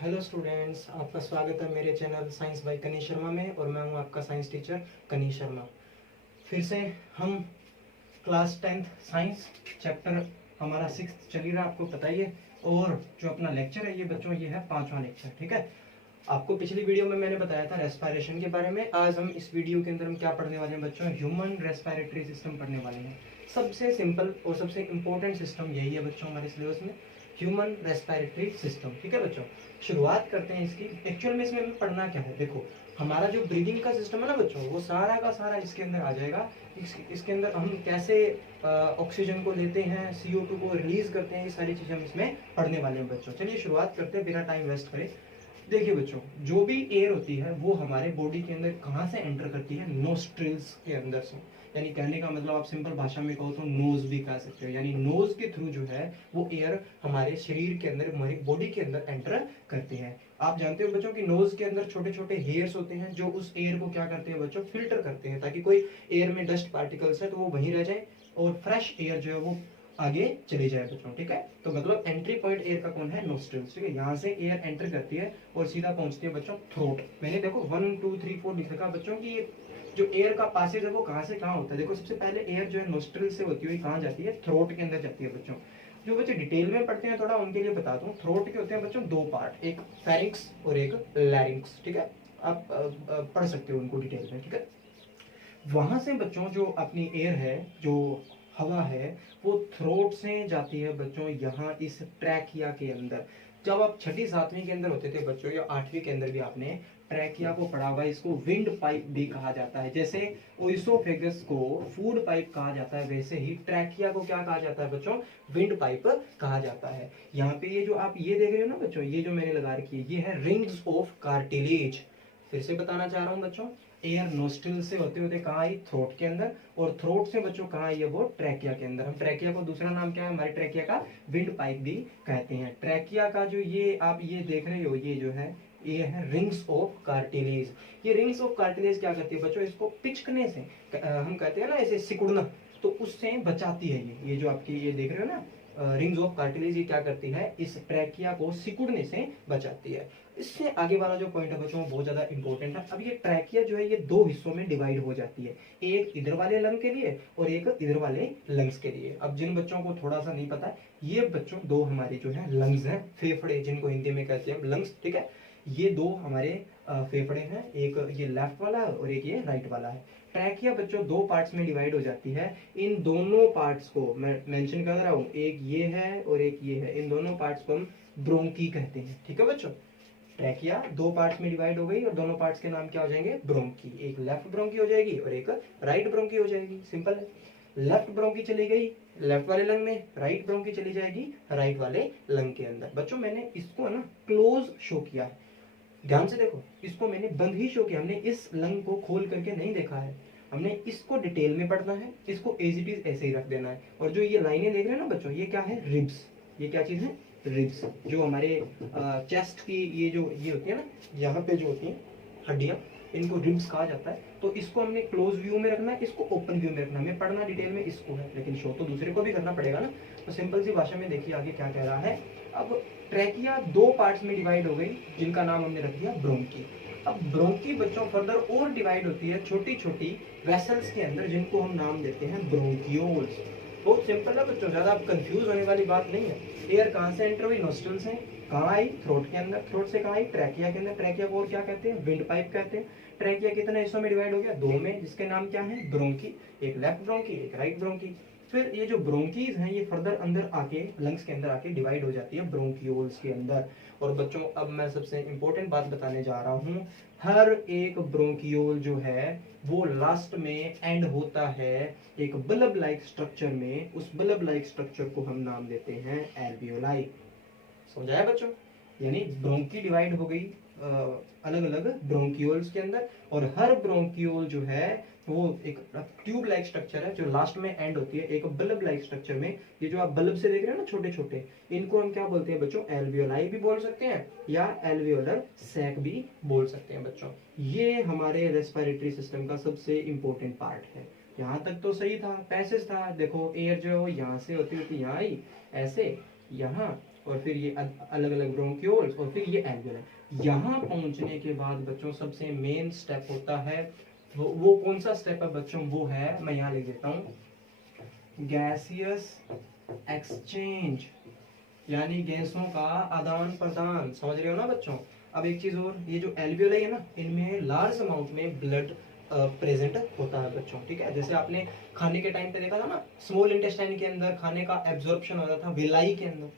Hello students, आपका स्वागत है मेरे channel science by Kanish Sharma में। और मैं हूं आपका साइंस टीचर कनीश शर्मा। फिर से हम क्लास 10th साइंस चैप्टर हमारा 6th चल ही रहा, आपको पता ही है। और जो अपना लेक्चर है ये बच्चों, ये है 5वां लेक्चर, ठीक है। आपको पिछली वीडियो में मैंने बताया था रेस्पिरेशन के बारे में। आज हम इस वीडियो के अंदर हम क्या पढ़ने वाले हैं बच्चों? ह्यूमन रेस्पिरेटरी सिस्टम पढ़ने वाले हैं। सबसे सिंपल और सबसे इंपॉर्टेंट सिस्टम यही है बच्चों हमारे सिलेबस में, ह्यूमन रेस्पिरेटरी सिस्टम, ठीक है बच्चों। शुरुआत करते हैं इसकी। एक्चुअल में इसमें हमें पढ़ना क्या है? देखो, हमारा जो ब्रीदिंग का सिस्टम है ना बच्चों, वो सारा का सारा इसके अंदर आ जाएगा। इसके अंदर हम कैसे ऑक्सीजन को लेते हैं, CO2 को रिलीज करते हैं, ये सारी चीजें हम इसमें पढ़ने वाले हैं बच्चों। चलिए शुरुआत करते हैं बिना टाइम वेस्ट करे। देखिए बच्चों, जो भी एयर होती है वो हमारे बॉडी के अंदर कहाँ से एंटर करती है? नोस्ट्रिल्स के अंदर से। यानी कहने का मतलब, आप सिंपल भाषा में कहो तो नोज भी कह सकते हो। यानी नोज के थ्रू जो है वो एयर हमारे शरीर के अंदर, हमारी बॉडी के अंदर एंटर करते हैं। आप जानते हो बच्चों कि नोज के अंदर छोटे छोटे हेयर्स होते हैं जो उस एयर को क्या करते हैं बच्चों? फिल्टर करते हैं, ताकि कोई एयर में डस्ट पार्टिकल्स है तो वो वहीं रह जाए और फ्रेश एयर जो है वो आगे चले जाए बच्चों, ठीक है। तो मतलब एंट्री पॉइंट एयर का कौन है? नोस्ट्रिल्स, ठीक है। यहाँ से एयर एंटर करती है और सीधा पहुंचती है बच्चों थ्रोट। मैंने देखो 1 2 3 4 लिख रखा बच्चों की ये जो एयर का पासेज है वो कहाँ से कहाँ होता है। देखो, सबसे पहले एयर जो है नोस्ट्रिल से होती हुई कहाँ जाती है? थ्रोट के अंदर जाती है बच्चों। जो बच्चे डिटेल में पढ़ते हैं थोड़ा उनके लिए बता दूं, थ्रोट के होते हैं बच्चों 2 पार्ट, एक फेरिंक्स और एक लैरिंक्स, ठीक है। आप पढ़ सकते हो उनको डिटेल में, ठीक है। वहां से बच्चों जो अपनी एयर है, जो हवा है, वो थ्रोट से जाती है बच्चों यहाँ इस ट्रैकिया के अंदर। जब आप छठी सातवीं के अंदर होते थे बच्चों, या 8वीं के अंदर भी आपने ट्रैकिया को पढ़ा हुआ है। इसको विंड पाइप भी कहा जाता है। जैसे ओइसोफेगस को फूड पाइप कहा जाता है, वैसे ही ट्रैकिया को क्या कहा जाता है बच्चों? विंड पाइप कहा जाता है। यहाँ पे ये जो आप ये देख रहे हो ना बच्चों, ये जो मैंने लगा रखी है, ये है रिंग्स ऑफ कार्टिलेज। फिर से बताना चाह रहा हूँ बच्चों, एयर नोस्ट्रिल से होते होते कहाँ आई? थ्रोट के अंदर। और थ्रोट से बच्चों कहाँ आई है? वो ट्रैकिया के अंदर। हम ट्रैकिया को दूसरा नाम क्या है हमारे ट्रैकिया का? विंड पाइप भी कहते हैं। ट्रैकिया का जो ये आप ये देख रहे हो, ये जो है ये है रिंग्स ऑफ कार्टिलेज। ये रिंग्स ऑफ कार्टिलेज क्या करती है बच्चों? इसको पिचकने से, हम कहते हैं ना ऐसे सिकुड़ना, तो उससे बचाती है। ये जो आपकी ये देख रहे हो ना रिंग्स ऑफ कार्टिलेज, ये क्या करती है? इस ट्रैकिया को सिकुड़ने से बचाती है। इससे आगे वाला जो पॉइंट है बच्चों बहुत ज्यादा इंपॉर्टेंट है। अब ये ट्रैकिया जो है ये 2 हिस्सों में डिवाइड हो जाती है, एक इधर वाले लंग के लिए और एक इधर वाले लंग्स के लिए। अब जिन बच्चों को थोड़ा सा नहीं पता, ये बच्चों 2 हमारे जो है लंग्स हैं, फेफड़े जिनको हिंदी में कहते हैं लंग्स, ठीक है। ये 2 हमारे फेफड़े हैं, एक ये लेफ्ट वाला है और एक ये राइट वाला है। ट्रैकिया बच्चों 2 पार्ट्स में डिवाइड हो जाती है। इन दोनों पार्ट्स को मैं मेंशन कर रहा हूँ, एक ये है और एक ये है। इन दोनों पार्ट्स को हम ब्रोंकी कहते हैं, ठीक है बच्चों। ट्रैकिया 2 पार्ट्स में डिवाइड हो गई और दोनों पार्ट्स के नाम क्या हो जाएंगे? ब्रोंकी। एक लेफ्ट ब्रोंकी हो जाएगी और एक राइट ब्रोंकी हो जाएगी। सिंपल है। लेफ्ट ब्रोंकी चली गई लेफ्ट वाले लंग में, राइट ब्रोंकी चली जाएगी राइट वाले लंग के अंदर। बच्चों मैंने इसको ना क्लोज शो किया है, ध्यान से देखो, इसको मैंने बंद ही शो किया। हमने इस लंग को खोल करके नहीं देखा है, हमने इसको डिटेल में पढ़ना है, इसको एज इट इज ऐसे ही रख देना है। और जो ये लाइनें देख रहे हैं ना बच्चों, ये क्या है? रिब्स। ये क्या चीज है? रिब्स। जो हमारे चेस्ट की ये जो ये होती है ना, यहाँ पे जो होती है हड्डियां, इनको रिब्स कहा जाता है। तो इसको हमने क्लोज व्यू में रखना है, इसको ओपन व्यू में रखना है। हमें पढ़ना डिटेल में इसको है, लेकिन शो तो दूसरे को भी करना पड़ेगा ना। तो सिंपल सी भाषा में देखिए आगे क्या कह रहा है। अब ट्रैकिया 2 पार्ट्स में डिवाइड हो गई, जिनका नाम हमने रख दिया ब्रोंकी। अब ब्रोंकी बच्चों फर्दर और डिवाइड होती है छोटी छोटी वेसल्स के अंदर, जिनको हम नाम देते हैं ब्रोंकियोल्स। बहुत सिंपल है बच्चों, ज्यादा आप कंफ्यूज होने वाली बात नहीं है। एयर कहाँ से एंटर हुई? नोस्ट्रल से। कहाँ आई? थ्रोट के अंदर। थ्रोट से कहाँ आई? ट्रैकिया के अंदर। ट्रैकिया को और क्या कहते हैं? विंड पाइप कहते हैं। ट्रैकिया कितने हिस्सों में डिवाइड हो गया? 2 में, जिसके नाम क्या है? ब्रोंकी। एक लेफ्ट ब्रोंकी, एक राइट ब्रोंकी। फिर ये जो ब्रोंकीज हैं ये फर्दर अंदर आके लंग्स के अंदर आके डिवाइड हो जाती है ब्रोंकियोल्स के अंदर। और बच्चों अब मैं सबसे इंपॉर्टेंट बात बताने जा रहा हूँ। हर एक ब्रोंकियोल जो है वो लास्ट में एंड होता है एक बल्ब लाइक स्ट्रक्चर में। उस बल्ब लाइक स्ट्रक्चर को हम नाम देते हैं एल्वियोलाई। समझाया बच्चों? यानी ब्रोंकी डिवाइड हो गई अलग अलग ब्रोंकियोल्स के अंदर, और हर ब्रोंकियोल जो है वो एक ट्यूब लाइक स्ट्रक्चर है जो लास्ट में एंड होती है एक बल्ब लाइक स्ट्रक्चर में। ये जो आप बल्ब से देख रहे हो ना छोटे छोटे, इनको हम क्या बोलते हैं बच्चों? एल्वियोलाई भी बोल सकते हैं या एल्वियोलर सैक भी बोल सकते हैं बच्चों। ये हमारे रेस्पिरेटरी सिस्टम का सबसे इंपॉर्टेंट पार्ट है। यहाँ तक तो सही था, पैसेज था। देखो एयर जो है वो यहाँ से होती होती यहाँ आई ऐसे, यहाँ, और फिर ये अलग अलग ब्रोंक्यूल्स और फिर ये एल्वियोलाई। यहाँ पहुंचने के बाद बच्चों सबसे मेन स्टेप होता है, वो कौन सा स्टेप है बच्चों, वो है, मैं यहाँ लिख देता हूँ, गैसियस एक्सचेंज, यानी गैसों का आदान प्रदान। समझ रहे हो ना बच्चों। अब एक चीज और, ये जो एल्वियोलाई है ना, इनमें लार्ज अमाउंट में ब्लड प्रेजेंट होता है बच्चों, ठीक है। जैसे आपने खाने के टाइम पे देखा था ना, स्मॉल इंटेस्टाइन के अंदर खाने का एब्जॉर्प्शन होता था विलाई के अंदर,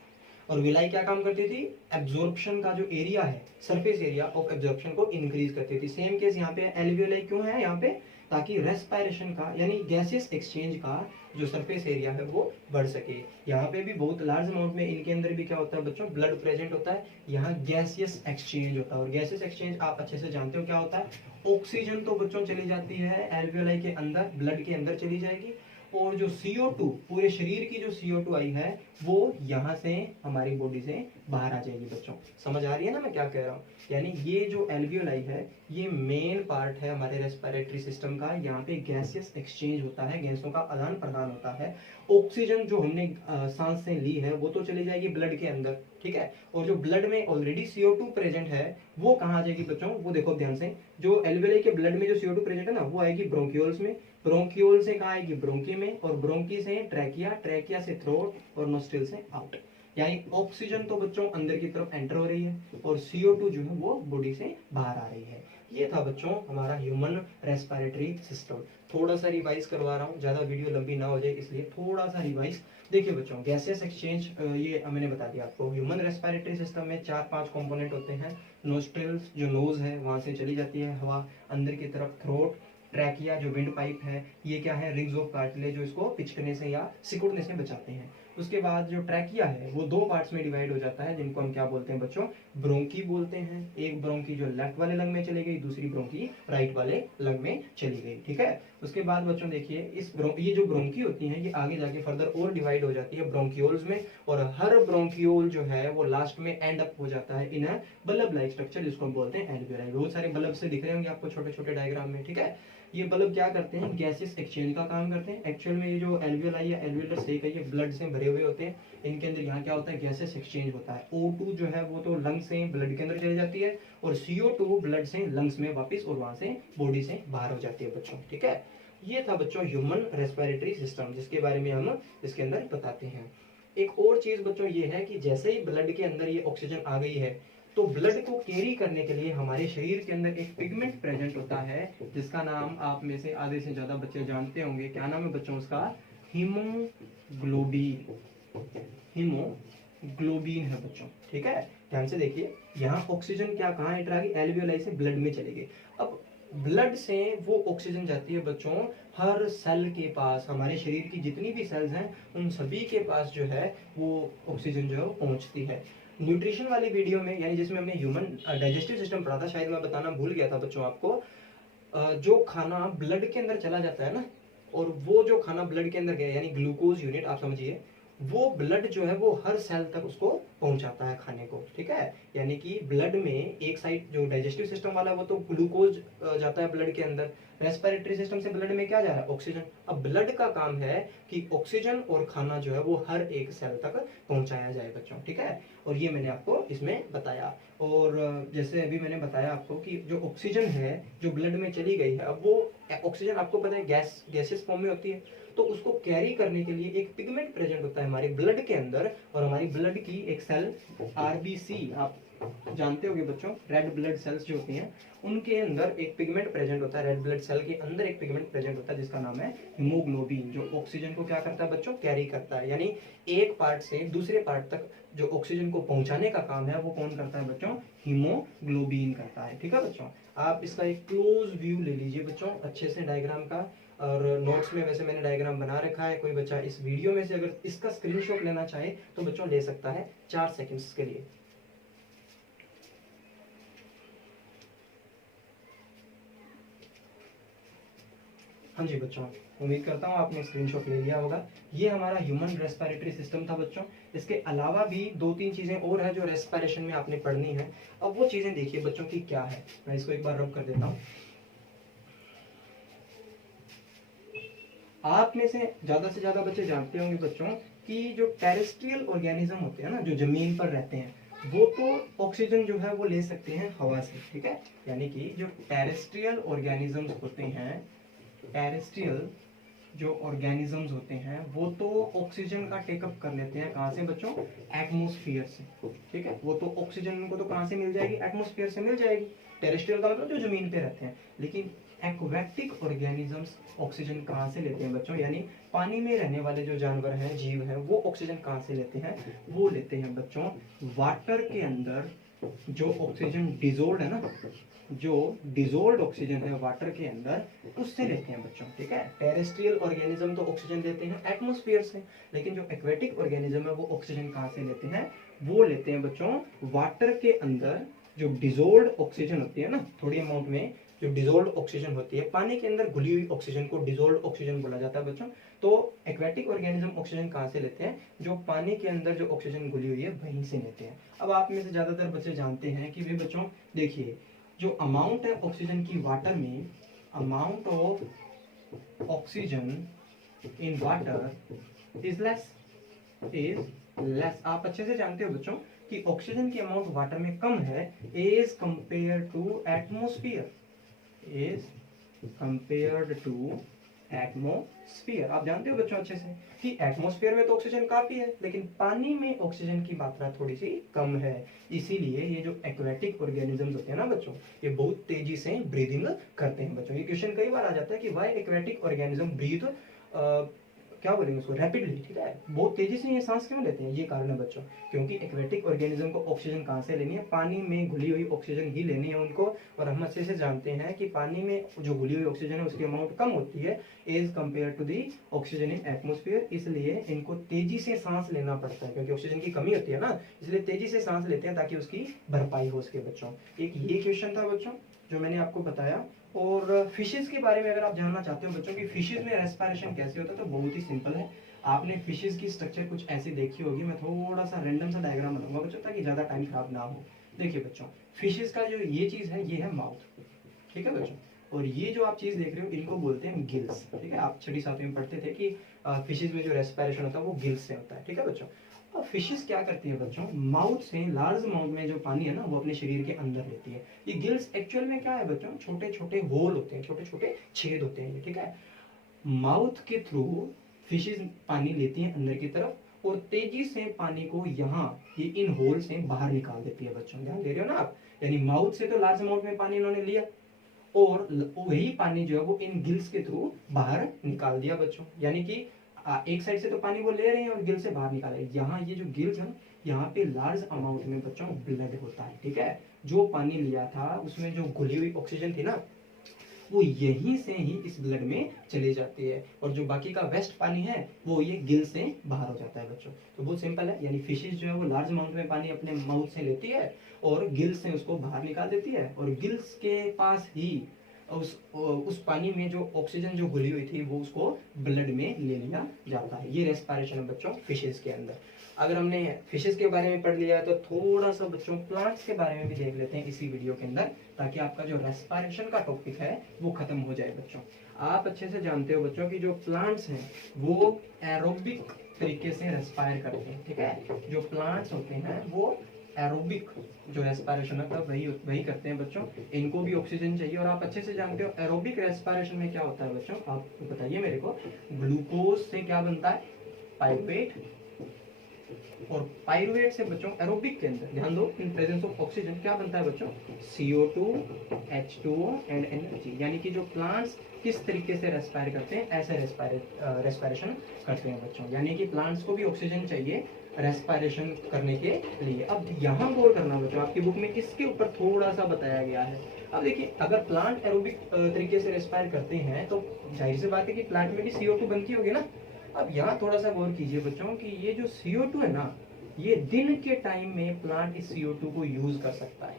और विलाई क्या काम करती थी, एब्जॉर्प्शन का जो एरिया है, सरफेस एरिया ऑफ एब्जॉर्प्शन को इंक्रीज करती थी। सेम केस यहाँ पे एल्वियोलाई क्यों है यहाँ पे, ताकि रेस्पिरेशन का यानी गैसेस एक्सचेंज का जो सरफेस एरिया है वो बढ़ सके। यहाँ पे भी बहुत लार्ज अमाउंट में इनके अंदर भी क्या होता है बच्चों, ब्लड प्रेजेंट होता है। यहाँ गैसियस एक्सचेंज होता है, और गैसियस एक्सचेंज आप अच्छे से जानते हो क्या होता है। ऑक्सीजन तो बच्चों चली जाती है एल्वियोलाई के अंदर, ब्लड के अंदर चली जाएगी, और जो CO2 पूरे शरीर की जो CO2 आई है वो यहाँ से हमारी बॉडी से बाहर आ जाएगी बच्चों। समझ आ रही है ना मैं क्या कह रहा हूँ। यानी ये जो एल्वियोलाई है ये मेन पार्ट है हमारे रेस्पिरेटरी सिस्टम का। यहाँ पे गैसियस एक्सचेंज होता है, गैसों का आदान प्रदान होता है। ऑक्सीजन जो हमने सांस से ली है वो तो चली जाएगी ब्लड के अंदर, ठीक है। और जो ब्लड में ऑलरेडी CO2 प्रेजेंट है वो कहाँ आ जाएगी बच्चों, वो देखो ध्यान से, जो एल्वियोलाई के ब्लड में जो CO2 प्रेजेंट है ना, वो आएगी ब्रोंक्यूल्स में, ब्रोंक्यूल से कहाँ आएगी, ब्रोंकी में, और ब्रोंकी से ट्रैकिया, ट्रैकिया से थ्रोट, और नोस्ट्रिल से आउट। यानी ऑक्सीजन तो बच्चों अंदर की तरफ एंटर हो रही है, और CO2 जो है वो बॉडी से बाहर आ रही है। ये था बच्चों हमारा ह्यूमन रेस्पिरेटरी सिस्टम। थोड़ा सा रिवाइज करवा रहा हूँ, ज्यादा वीडियो लंबी ना हो जाए इसलिए थोड़ा सा रिवाइज। देखिए बच्चों, गैसेस एक्सचेंज ये मैंने बता दिया आपको। ह्यूमन रेस्पिरेटरी सिस्टम में 4-5 कंपोनेंट होते हैं। नोस्ट्रिल्स जो नोज है वहां से चली जाती है हवा अंदर की तरफ, थ्रोट, ट्रैकिया जो विंड पाइप है, ये क्या है, रिंग्स ऑफ कार्टिलेज जो इसको पिचकने से या सिकुड़ने से बचाते हैं। उसके बाद जो ट्रैकिया है वो 2 पार्ट्स में डिवाइड हो जाता है, जिनको हम क्या बोलते हैं बच्चों, ब्रोंकी बोलते हैं। एक ब्रोंकी जो लेफ्ट वाले लंग में चली गई, दूसरी ब्रोंकी राइट वाले लंग में चली गई, ठीक है। उसके बाद बच्चों देखिए, ये जो ब्रोंकी होती हैं ये आगे जाके फर्दर और डिवाइड हो जाती है ब्रोंक्यूल्स में, और हर ब्रोंक्यूल जो है वो लास्ट में एंड अप हो जाता है इन बल्ब लाइक स्ट्रक्चर, जिसको हम बोलते हैं एल्वियोलाई। बहुत सारे बल्ब से दिख रहे होंगे आपको छोटे छोटे डायग्राम में, ठीक है। ये बल्ब क्या करते हैं, गैसेस एक्सचेंज का काम करते हैं। एक्चुअल में ये जो एल्वियोलाई या एल्वियोलर सेक है ये ब्लड से भरे हुए होते हैं। इनके अंदर यहाँ क्या होता है, गैसेस एक्सचेंज होता है। O2 जो है वो तो लंग से ब्लड के अंदर चली जाती है, और CO2 ब्लड से लंग्स में वापस और वहां से बॉडी से बाहर हो जाती है बच्चों, ठीक है। ये था बच्चों ह्यूमन रेस्पिरेटरी सिस्टम, जिसके बारे में हम इसके अंदर बताते हैं। एक और चीज बच्चों ये है कि जैसे ही ब्लड के अंदर ये ऑक्सीजन आ गई है, तो ब्लड को कैरी करने के लिए हमारे शरीर के अंदर एक पिगमेंट प्रेजेंट होता है, जिसका नाम आप में से आधे से ज्यादा बच्चे जानते होंगे। क्या नाम है बच्चों उसका, हीमोग्लोबिन। हीमोग्लोबिन है बच्चों, ठीक है। ध्यान से देखिए, यहाँ ऑक्सीजन क्या कहाँ एंटर आ गई, एल्वियोलाई से ब्लड में चली गई। अब ब्लड से वो ऑक्सीजन जाती है बच्चों हर सेल के पास, हमारे शरीर की जितनी भी सेल्स हैं उन सभी के पास जो है वो ऑक्सीजन जो है वो पहुंचती है। न्यूट्रिशन वाली वीडियो में, यानी जिसमें हमने ह्यूमन डाइजेस्टिव सिस्टम पढ़ा था, शायद मैं बताना भूल गया था बच्चों आपको, जो खाना ब्लड के अंदर चला जाता है ना, और वो जो खाना ब्लड के अंदर गया यानी ग्लूकोज यूनिट आप समझिए, वो ब्लड जो है वो हर सेल तक उसको पहुंचाता है खाने को, ठीक है। यानी कि ब्लड में एक साइड जो डाइजेस्टिव सिस्टम वाला है वो तो ग्लूकोज जाता है ब्लड के अंदर, रेस्पिरेटरी सिस्टम से ब्लड में क्या जा रहा है, ऑक्सीजन। अब ब्लड का काम है कि ऑक्सीजन और खाना जो है वो हर एक सेल तक पहुंचाया जाए बच्चों, ठीक है। और ये मैंने आपको इसमें बताया। और जैसे अभी मैंने बताया आपको कि जो ऑक्सीजन है जो ब्लड में चली गई है, अब वो ऑक्सीजन आपको पता है गैसेस फॉर्म में होती है, तो उसको कैरी करने के लिए एक पिगमेंट प्रेजेंट होता है हमारे ब्लड के अंदर। और हमारी ब्लड की एक सेल RBC आप जानते होंगे बच्चों, रेड ब्लड सेल्स जो होती हैं उनके अंदर एक पिगमेंट प्रेजेंट होता है। रेड ब्लड सेल के अंदर एक पिगमेंट प्रेजेंट होता है जिसका नाम है हीमोग्लोबिन, जो ऑक्सीजन को क्या करता है बच्चों, कैरी करता है। यानी एक पार्ट से दूसरे पार्ट तक जो ऑक्सीजन को पहुंचाने का काम है वो कौन करता है बच्चों, हीमोग्लोबिन करता है, ठीक है बच्चों। आप इसका एक क्लोज व्यू ले लीजिए बच्चों अच्छे से डायग्राम का, और नोट्स में वैसे मैंने डायग्राम बना रखा है। कोई बच्चा इस वीडियो में से अगर इसका स्क्रीनशॉट लेना चाहे तो बच्चों ले सकता है 4 सेकंड्स के लिए। हाँ जी बच्चों, उम्मीद करता हूँ आपने स्क्रीनशॉट ले लिया होगा। ये हमारा ह्यूमन रेस्पिरेटरी सिस्टम था बच्चों। इसके अलावा भी 2-3 चीजें और है जो रेस्पिरेशन में आपने पढ़नी है। अब वो चीजें देखिए बच्चों की क्या है, मैं इसको एक बार रब कर देता हूँ। आप में से ज्यादा बच्चे जानते होंगे बच्चों कि जो टेरेस्ट्रियल ऑर्गेनिज्म होते हैं ना, जो जमीन पर रहते हैं, वो तो ऑक्सीजन जो है वो ले सकते हैं हवा से, ठीक है। यानी कि जो टेरेस्ट्रियल ऑर्गेनिजम्स होते हैं, टेरेस्ट्रियल जो ऑर्गेनिजम्स होते हैं वो तो ऑक्सीजन का टेकअप कर लेते हैं, कहाँ से बच्चों, एटमॉस्फेयर से, ठीक है। वो तो ऑक्सीजन उनको तो कहाँ से मिल जाएगी, एटमॉस्फेयर से मिल जाएगी। टेरेस्ट्रियल का मतलब जो जमीन पे रहते हैं। लेकिन एक्वेटिक ऑर्गेनिजम्स ऑक्सीजन कहाँ से लेते हैं बच्चों, यानी पानी में रहने वाले जो जानवर हैं, जीव हैं, वो ऑक्सीजन कहाँ से लेते हैं, वो लेते हैं बच्चों वाटर के अंदर जो ऑक्सीजन डिजोल्व है ना, जो डिजोल्व ऑक्सीजन है वाटर के अंदर, उससे लेते हैं बच्चों, ठीक है। टेरेस्ट्रियल ऑर्गेनिज्म तो ऑक्सीजन लेते हैं एटमॉस्फेयर से, लेकिन जो एक्वेटिक ऑर्गेनिज्म है वो ऑक्सीजन कहाँ से लेते हैं, वो लेते हैं बच्चों वाटर के अंदर जो डिजोल्व ऑक्सीजन होती है ना, थोड़ी अमाउंट में जो डिजोल्व ऑक्सीजन होती है, पानी के अंदर घुली हुई ऑक्सीजन को डिजोल्व ऑक्सीजन बोला जाता है बच्चों। तो एक्वेटिक ऑर्गेनिज्म ऑक्सीजन कहाँ से लेते हैं, जो पानी के अंदर जो ऑक्सीजन घुली हुई है वहीं से लेते हैं। अब आप में से ज्यादातर बच्चे जानते हैं कि वे बच्चों देखिए, जो अमाउंट है ऑक्सीजन की वाटर में, amount of oxygen in water is less. आप अच्छे से जानते हो बच्चों कि ऑक्सीजन की अमाउंट वाटर में कम है as compare to atmosphere, as compared to atmosphere. आप जानते हो बच्चों अच्छे से कि एटमॉस्फेयर में तो ऑक्सीजन काफी है, लेकिन पानी में ऑक्सीजन की मात्रा थोड़ी सी कम है। इसीलिए ये जो एक्वेटिक ऑर्गेनिजम्स होते हैं ना बच्चों, ये बहुत तेजी से ब्रीदिंग करते हैं बच्चों। ये क्वेश्चन कई बार आ जाता है कि व्हाई एक्वेटिक ऑर्गेनिज्म ब्रीथ, क्या बोलेंगे उसको, रैपिडली, ठीक है, बहुत तेजी से ये सांस क्यों लेते हैं, ये कारण है बच्चों, क्योंकि एक्वेटिक ऑर्गेनिज्म को ऑक्सीजन कहाँ से लेनी है, पानी में घुली हुई ऑक्सीजन ही लेनी है उनको। और हम अच्छे से जानते हैं कि पानी में जो घुली हुई ऑक्सीजन है उसकी अमाउंट कम होती है as compare to the oxygen in atmosphere, इसलिए इनको तेजी से सांस लेना पड़ता है, क्योंकि ऑक्सीजन की कमी होती है ना, इसलिए तेजी से सांस लेते हैं ताकि उसकी भरपाई हो सके बच्चों। एक ये क्वेश्चन था बच्चों जो मैंने आपको बताया। और फिशेस के बारे में अगर आप जानना चाहते हो बच्चों कि फिशेस में रेस्पिरेशन कैसे होता है, तो बहुत ही सिंपल है। आपने फिशेस की स्ट्रक्चर कुछ ऐसी देखी होगी, मैं थोड़ा सा रैंडम सा डायग्राम बनाऊंगा बच्चों ताकि ज्यादा टाइम खराब ना हो। देखिए बच्चों, फिशेस का जो ये चीज है ये है माउथ, ठीक है बच्चों। और ये जो आप चीज देख रहे हो इनको बोलते हैं गिल्स, ठीक है। आप छठी सातवीं में पढ़ते थे कि फिशेस में जो रेस्पिरेशन होता है वो गिल्स से होता है, ठीक है बच्चों। और फिशेस क्या करती है बच्चों, माउथ से, लार्ज माउथ में जो पानी है ना वो अपने शरीर के अंदर लेती है। ये गिल्स एक्चुअल में क्या है बच्चों, छोटे छोटे होल होते हैं, छोटे छोटे छेद होते हैं, ठीक है। माउथ के थ्रू फिशेस पानी लेती है अंदर की तरफ और तेजी से पानी को यहाँ ये इन होल से बाहर निकाल देती है बच्चों, ध्यान दे रहे हो ना आप। यानी माउथ से तो लार्ज अमाउंट में पानी इन्होंने लिया और वही पानी जो है वो इन गिल्स के थ्रू बाहर निकाल दिया बच्चों। यानी कि एक साइड से तो पानी वो ले रहे हैं और गिल से बाहर निकाल रहे हैं। यहाँ ये जो गिल्स है यहाँ पे लार्ज अमाउंट में बच्चों ब्लड होता है, ठीक है। जो पानी लिया था उसमें जो घुली हुई ऑक्सीजन थी ना वो यहीं से ही इस ब्लड में चली जाती है और जो बाकी का वेस्ट पानी है वो ये गिल से बाहर हो जाता है बच्चों। तो बहुत सिंपल है, यानी फिशेस जो है वो लार्ज अमाउंट में पानी अपने माउथ से लेती है और गिल से उसको बाहर निकाल देती है और गिल्स के पास ही उस पानी में जो ऑक्सीजन जो घुली हुई थी वो उसको ब्लड में ले लिया जाता है। ये रेस्पिरेशन है बच्चों फिशेस के अंदर। अगर हमने फिशेस के बारे में पढ़ लिया है तो थोड़ा सा बच्चों प्लांट्स के बारे में भी देख लेते हैं इसी वीडियो के अंदर, ताकि आपका जो रेस्पिरेशन का टॉपिक है वो खत्म हो जाए बच्चों। आप अच्छे से जानते हो बच्चों कि जो प्लांट्स हैं वो एरोबिक तरीके से रेस्पायर करते हैं, ठीक है। जो प्लांट्स होते हैं वो एरोबिक जो रेस्पिरेशन है वही करते हैं बच्चों। इनको भी ऑक्सीजन चाहिए और आप अच्छे से जानते हो एरोबिक रेस्पिरेशन में क्या होता है बच्चों, आप बताइए मेरे को। ग्लूकोज से क्या बनता है, पाइरुवेट, और पाइरुवेट से बच्चों एरोबिक के अंदर ध्यान दो इन प्रेजेंस ऑफ ऑक्सीजन क्या बनता है बच्चों, CO2, H2O एंड एनर्जी। यानी कि जो प्लांट्स किस तरीके से रेस्पायर करते हैं ऐसे रेस्पिरेशन करते हैं बच्चों। यानी कि प्लांट्स को भी ऑक्सीजन चाहिए रेस्पिरेशन करने के लिए। अब यहाँ गौर करना बच्चों, आपकी बुक में इसके ऊपर थोड़ा सा बताया गया है। अब देखिए, अगर प्लांट एरोबिक तरीके से रेस्पायर करते हैं तो जाहिर सी बात है कि प्लांट में भी CO2 बनती होगी ना। अब यहाँ थोड़ा सा गौर कीजिए बच्चों कि ये जो CO2 है ना, ये दिन के टाइम में प्लांट इस CO2 को यूज कर सकता है।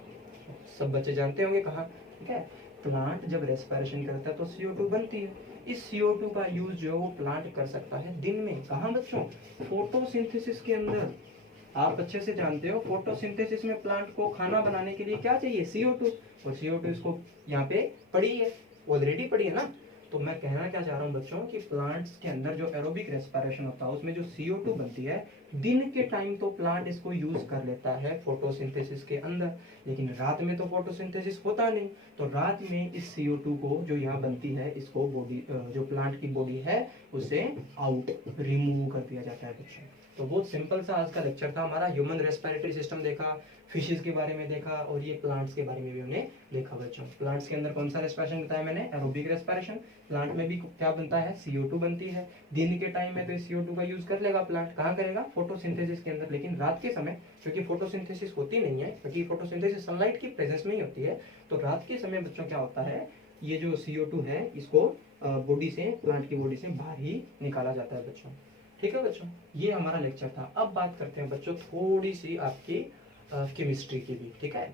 सब बच्चे जानते होंगे कहाँ, ठीक है। प्लांट जब रेस्पिरेशन करता है तो CO2 बनती है। इस CO2 का यूज जो वो प्लांट कर सकता है दिन में, कहाँ बच्चों, फोटोसिंथेसिस के अंदर। आप अच्छे से जानते हो फोटोसिंथेसिस में प्लांट को खाना बनाने के लिए क्या चाहिए, CO2, और CO2 इसको यहाँ पे पड़ी है, ऑलरेडी पड़ी है ना। तो मैं कहना क्या चाह रहा हूँ बच्चों कि प्लांट्स के अंदर जो एरोबिक रेस्पिरेशन होता है उसमें जो CO2 बनती है, दिन के टाइम तो प्लांट इसको यूज कर लेता है फोटोसिंथेसिस के अंदर, लेकिन रात में तो फोटोसिंथेसिस होता नहीं। तो रात में इस CO2 को जो यहाँ बनती है इसको बॉडी जो प्लांट की बॉडी है उसे आउट रिमूव कर दिया जाता है बच्चों। तो बहुत सिंपल सा आज का लेक्चर था हमारा। ह्यूमन रेस्पिरेटरी सिस्टम देखा, फिशेस के बारे में देखा और ये प्लांट्स के बारे में भी हमने देखा बच्चों। प्लांट्स के अंदर कौन सा रेस्पिरेशन बताया मैंने? Aerobic respiration. प्लांट में भी क्या बनता है? CO2 बनती है। दिन के टाइम में तो इस CO2 का यूज कर लेगा प्लांट, कहाँ करेगा? फोटोसिंथेसिस के अंदर। लेकिन रात के समय क्योंकि फोटोसिंथेसिस होती नहीं है, क्योंकि फोटोसिंथेसिस सनलाइट की प्रेजेंस में ही होती है, तो रात के समय बच्चों क्या होता है, ये जो CO2 है इसको बॉडी से, प्लांट की बॉडी से बाहर ही निकाला जाता है बच्चों। ठीक है बच्चों, ये हमारा लेक्चर था। अब बात करते हैं बच्चों थोड़ी सी आपकी केमिस्ट्री की भी। ठीक है,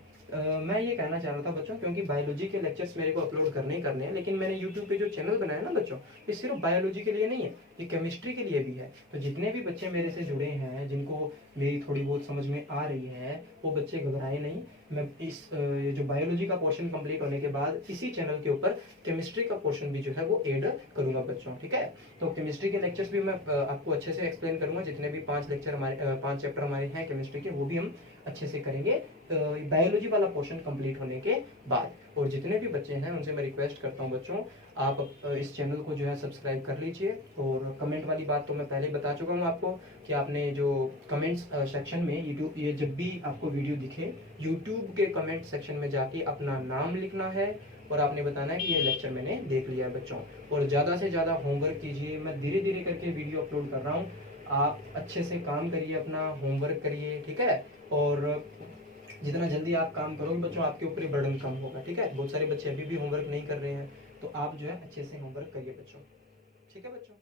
मैं ये कहना चाह रहा था बच्चों, क्योंकि बायोलॉजी के लेक्चर्स मेरे को अपलोड करने ही करने हैं, लेकिन मैंने यूट्यूब पे जो चैनल बनाया ना बच्चों, ये सिर्फ बायोलॉजी के लिए नहीं है, ये केमिस्ट्री के लिए भी है। तो जितने भी बच्चे मेरे से जुड़े हैं, जिनको मेरी थोड़ी बहुत समझ में आ रही है, वो बच्चे घबराए नहीं। मैं इस जो बायोलॉजी का पोर्शन कंप्लीट होने के बाद इसी चैनल के ऊपर केमिस्ट्री का पोर्शन भी जो है वो ऐड करूंगा बच्चों। ठीक है, तो केमिस्ट्री के लेक्चर्स भी मैं आपको अच्छे से एक्सप्लेन करूंगा। जितने भी 5 लेक्चर हमारे 5 चैप्टर हमारे हैं केमिस्ट्री के, वो भी हम अच्छे से करेंगे बायोलॉजी वाला पोर्शन कंप्लीट होने के बाद। और जितने भी बच्चे हैं उनसे मैं रिक्वेस्ट करता हूं बच्चों, आप इस चैनल को जो है सब्सक्राइब कर लीजिए। और कमेंट वाली बात तो मैं पहले बता चुका हूं आपको कि आपने जो कमेंट्स सेक्शन में यूट्यूब, ये जब भी आपको वीडियो दिखे यूट्यूब के कमेंट सेक्शन में जाके अपना नाम लिखना है और आपने बताना है कि ये लेक्चर मैंने देख लिया है बच्चों। और ज़्यादा से ज़्यादा होमवर्क कीजिए, मैं धीरे धीरे करके वीडियो अपलोड कर रहा हूँ। आप अच्छे से काम करिए, अपना होमवर्क करिए। ठीक है, और जितना जल्दी आप काम करोगे बच्चों, आपके ऊपर ही बर्डन कम होगा। ठीक है, बहुत सारे बच्चे अभी भी होमवर्क नहीं कर रहे हैं, तो आप जो है अच्छे से होमवर्क करिए बच्चों। ठीक है बच्चों।